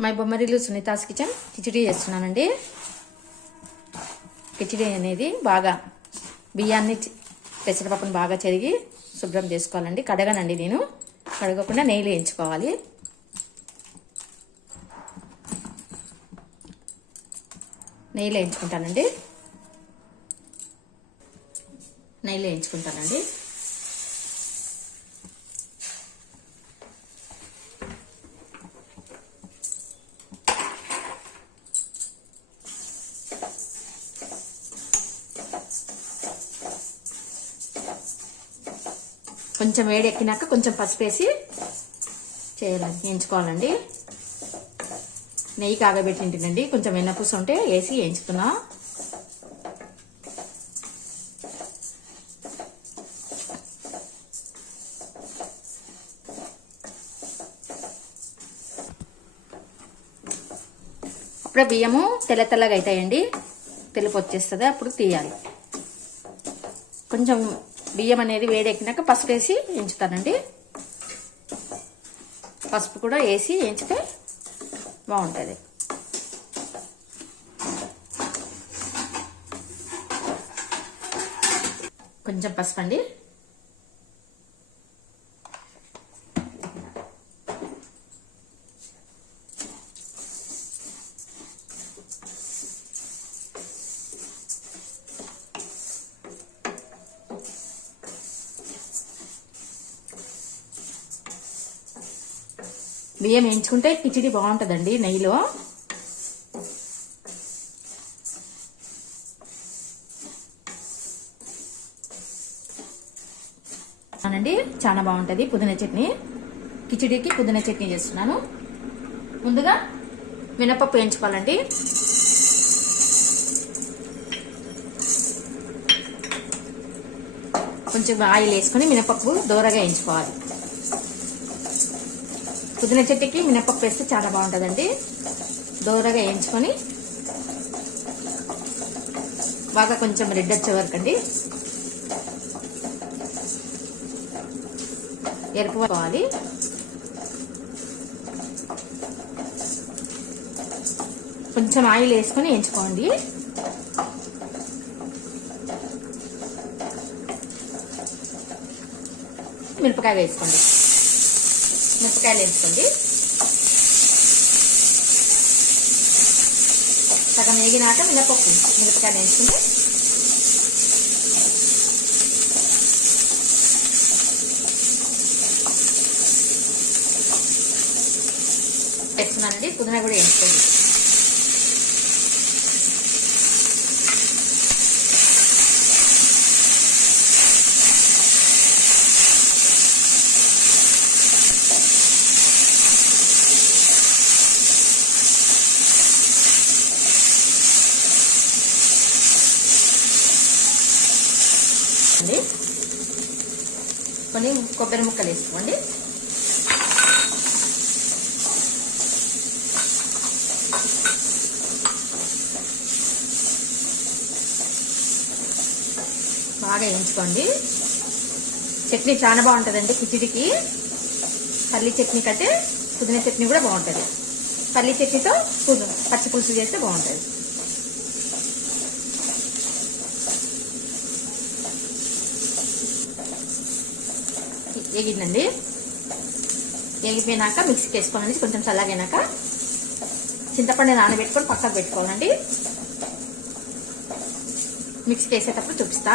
My Bommarillu Sunitha's kitchen khichdi చేస్తున్నానండి. కిచిడి అనేది బాగా బియ్యాన్ని పెసరపప్పును బాగా చెరిగి శుభ్రం చేసుకోవాలండి. కడగనండి నేను. కడగకుండా నెయ్యి వేయించుకోవాలి. నెయ్యిలో వేయించుకుంటానండి. నెయ్యిలో వేయించుకుంటానండి. కొంచెం వేడి ఎక్కినాక కొంచెం పసుపు వేసి చేయాలి వేయించుకోవాలండి. నెయ్యి కాగబెట్టింటినండి కొంచెం వెన్నపూస ఉంటే వేసి వేయించుకున్నా. అప్పుడే బియ్యము తెల్ల తెల్లగా అవుతాయండి. తెలుపు వచ్చేస్తుంది అప్పుడు తీయాలి. కొంచెం బియ్యం అనేది వేడెక్కినాక పసుపు వేసి వేయించుతానండి. పసుపు కూడా వేసి వేయించితే బాగుంటుంది. కొంచెం పసుపు అండి బియ్యం వేయించుకుంటే కిచిడి బాగుంటుందండి నెయ్యిలో. అవునండి చాలా బాగుంటుంది పుదీనా చట్నీ. కిచిడికి పుదీనా చట్నీ చేస్తున్నాను. ముందుగా మినపప్పు వేయించుకోవాలండి. కొంచెం ఆయిల్ వేసుకొని మినపప్పు దూరగా వేయించుకోవాలి. పుదీనా చెట్టుకి మినపప్పు వేస్తే చాలా బాగుంటుందండి. దూరగా వేయించుకొని బాగా కొంచెం రెడ్ వచ్చే వరకు అండి. ఎరుపుకోవాలి కొంచెం ఆయిల్ వేసుకొని వేయించుకోండి. మిరపకాయ వేసుకోండి. మిరపకాయలు వేసుకోండి. సగం వేగినాక మినపప్పు మిరపకాయలు వేసుకుంటే వేస్తున్నానండి. పుదీనా కూడా వేసుకోండి అండి కొన్ని కొబ్బరి ముక్కలు వేసుకోండి. బాగా వేయించుకోండి. చట్నీ చాలా బాగుంటుందండి కిచిడికి. పల్లి చట్నీ కంటే పుదీనా చట్నీ కూడా బాగుంటుంది. పల్లి చట్నీతో పుదు పచ్చి పులుసు చేస్తే బాగుంటుంది. వేగిందండి వేగిపోయినాక మిక్సీకి వేసుకోవాలండి కొంచెం చల్లగైనాక చింతపండు నానబెట్టుకొని పక్కకు పెట్టుకోవాలండి. మిక్సీకి వేసేటప్పుడు చూపిస్తా.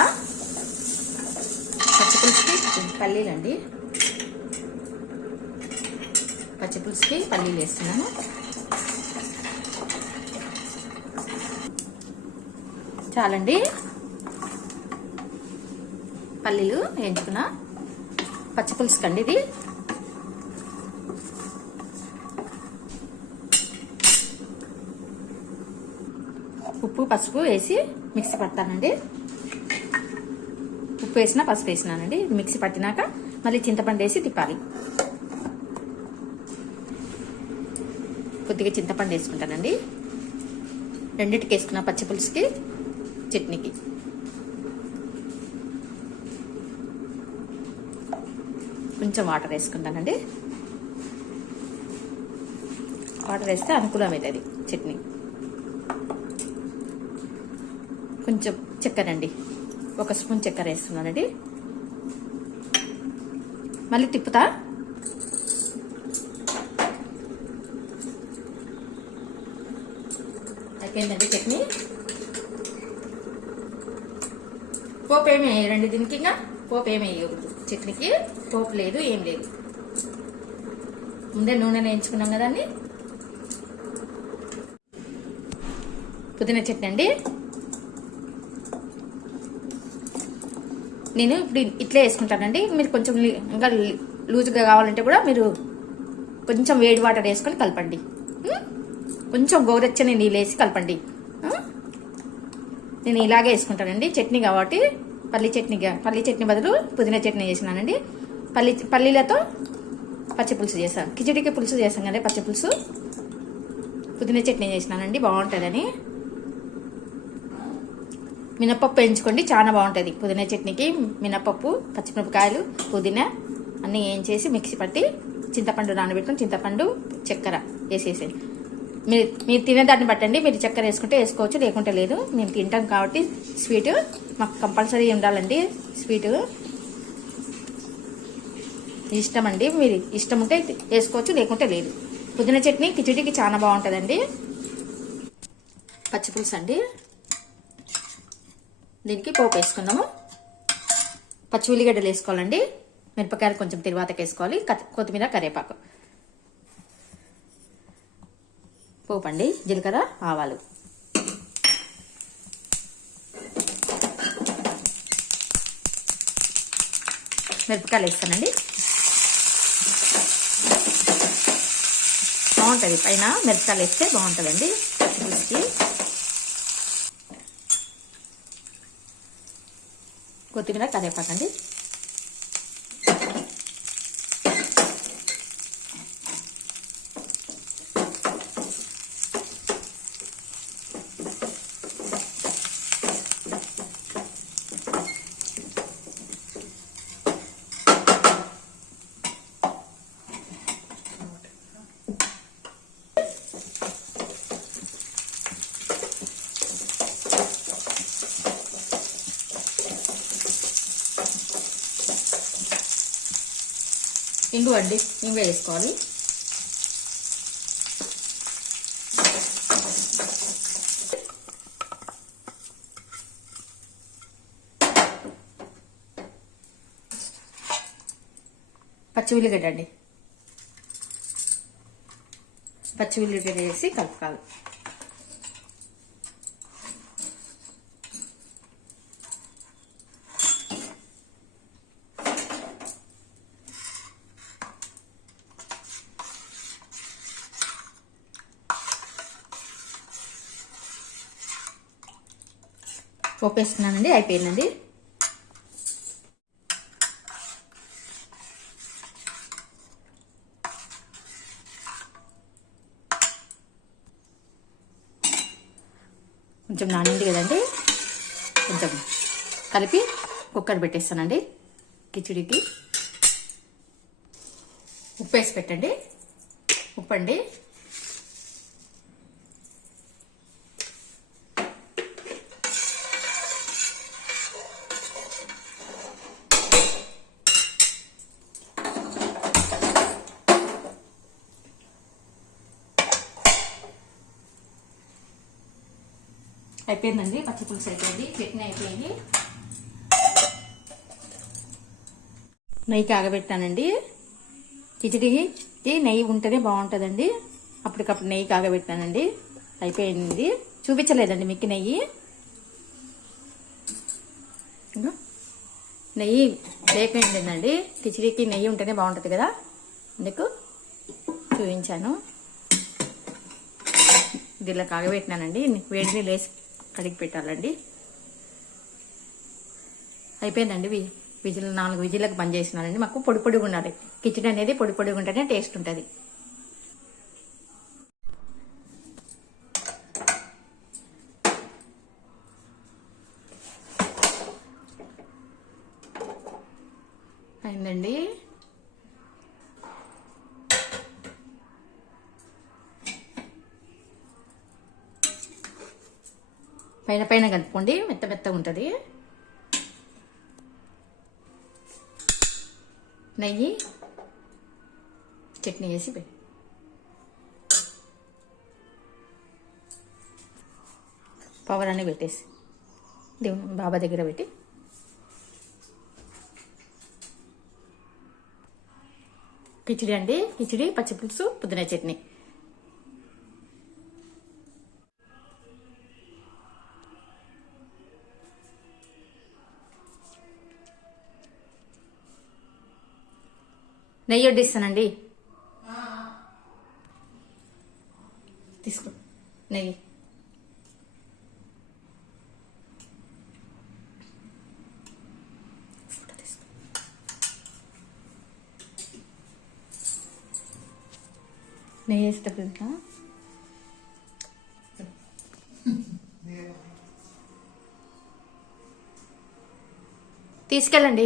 పచ్చిపులుసుకి పల్లీలండి. పచ్చిపులుసుకి పల్లీలు వేస్తున్నాను. చాలండి. పల్లీలు వేయించుకున్నా. పచ్చిపులుసు అండి ఇది. ఉప్పు పసుపు వేసి మిక్సీ పడతానండి. ఉప్పు వేసిన పసుపు వేసినానండి. మిక్సీ పట్టినాక మళ్ళీ చింతపండు వేసి తిప్పాలి. కొద్దిగా చింతపండు వేసుకుంటానండి. రెండింటికి వేసుకున్న పచ్చిపులుసుకి చట్నీకి. కొంచెం వాటర్ వేసుకుంటానండి. వాటర్ వేస్తే అనుకూలం అవుతుంది చట్నీ. కొంచెం చక్కెర అండి ఒక స్పూన్ చక్కెర వేస్తున్నానండి. మళ్ళీ తిప్పుతా. అయిపోయిందండి చట్నీ. పోపు ఏమి వేయరండి దీనికి ఇంకా? పోపు ఏమి వేయకూడదు. చట్నీకి పోపు లేదు ఏం లేదు. ముందే నూనె వేయించుకున్నాం కదండి. పుదీనా చట్నీ అండి. నేను ఇప్పుడు ఇట్లే వేసుకుంటానండి. మీరు కొంచెం ఇంకా లూజ్గా కావాలంటే కూడా మీరు కొంచెం వేడి వాటర్ వేసుకొని కలపండి. కొంచెం గోరెచ్చని నీళ్ళు వేసి కలపండి. నేను ఇలాగే వేసుకుంటానండి చట్నీ కాబట్టి. పల్లి చట్నీ పల్లి చట్నీ బదులు పుదీనా చట్నీ చేసినానండి. పల్లి పల్లీలతో పచ్చి పులుసు చేశాను కిచడికి పులుసు చేశాం కదా పచ్చి పులుసు. పుదీనా చట్నీ చేసినానండి బాగుంటుందని. మినపప్పు వేయించుకోండి చాలా బాగుంటుంది. పుదీనా చట్నీకి మినపప్పు పచ్చిమిరపకాయలు పుదీనా అన్నీ వేయించేసి మిక్సీ పట్టి చింతపండు నానబెట్టుకుని చింతపండు చక్కెర వేసేసేది మీరు మీరు తినేదాన్ని బట్టండి మీరు చక్కెర వేసుకుంటే వేసుకోవచ్చు లేకుంటే లేదు. మేము తింటాం కాబట్టి స్వీట్ మాకు కంపల్సరీ ఉండాలండి? స్వీట్. ఇష్టం అండి. మీరు ఇష్టం ఉంటే వేసుకోవచ్చు లేకుంటే లేదు. పుదీనా చట్నీ కిచడికి చాలా బాగుంటుందండి. పచ్చిపులుసు అండి. దీనికి పోపు వేసుకుందాము. పచ్చి ఉల్లిగడ్డలు వేసుకోవాలండి. మిరపకాయలు కొంచెం తిరువాతకి వేసుకోవాలి. కొత్తిమీర కరివేపాకు. పోపు అండి. జీలకర్ర ఆవాలు. మిరపకాయలు వేస్తానండి. బాగుంటుంది. పైన మిరపకాయలు వేస్తే బాగుంటుందండి. పులుసుకి కొత్తిమీర కరివేపాకండి. ఇంగు అండి ఇంగు వేసుకోవాలి. పచ్చి ఉల్లిగడ్డ అండి. పచ్చి ఉల్లిగడ్డ వేసి కలుపుకోవాలి పోపేస్తున్నానండి అయిపోయిందండి. కొంచెం నానింది కదండి. కొంచెం కలిపి కుక్కర్ పెట్టేస్తానండి. కిచిడికి. ఉప్పు వేసి పెట్టండి. ఉప్పు అండి అయిపోయిందండి పచ్చి పులుసు అయిపోయింది చట్నీ అయిపోయింది. నెయ్యి కాగబెట్టానండి. కిచడికి నెయ్యి ఉంటేనే బాగుంటుందండి. అప్పటికప్పుడు నెయ్యి కాగబెట్టానండి. అయిపోయింది. చూపించలేదండి మీకు నెయ్యి. నెయ్యి లేకపోయిందండి. కిచడికి నెయ్యి ఉంటేనే బాగుంటుంది కదా. అందుకు చూపించాను. దీనిలో కాగబెట్టినానండి. వేడి నీళ్ళు వేసి కడిగి పెట్టాలండి అయిపోయిందండి విజిల్ నాలుగు విజిల్లకు బంద్ మాకు పొడి పొడిగా ఉండాలి కిచెన్ అనేది పొడి పొడిగా ఉంటేనే టేస్ట్ ఉంటుంది. పైన పైన కలుపుకోండి. మెత్త మెత్తగా ఉంటుంది. నెయ్యి చట్నీ వేసి పవర్ అని పెట్టేసి దేవుని బాబా దగ్గర పెట్టి. కిచిడి అండి. కిచిడి పచ్చిపులుసు పుదీనా చట్నీ. నెయ్యి వడ్డిస్తానండి. తీసుకో నెయ్యి. నెయ్యి వేసేటప్పుడు ఇంకా తీసుకెళ్ళండి.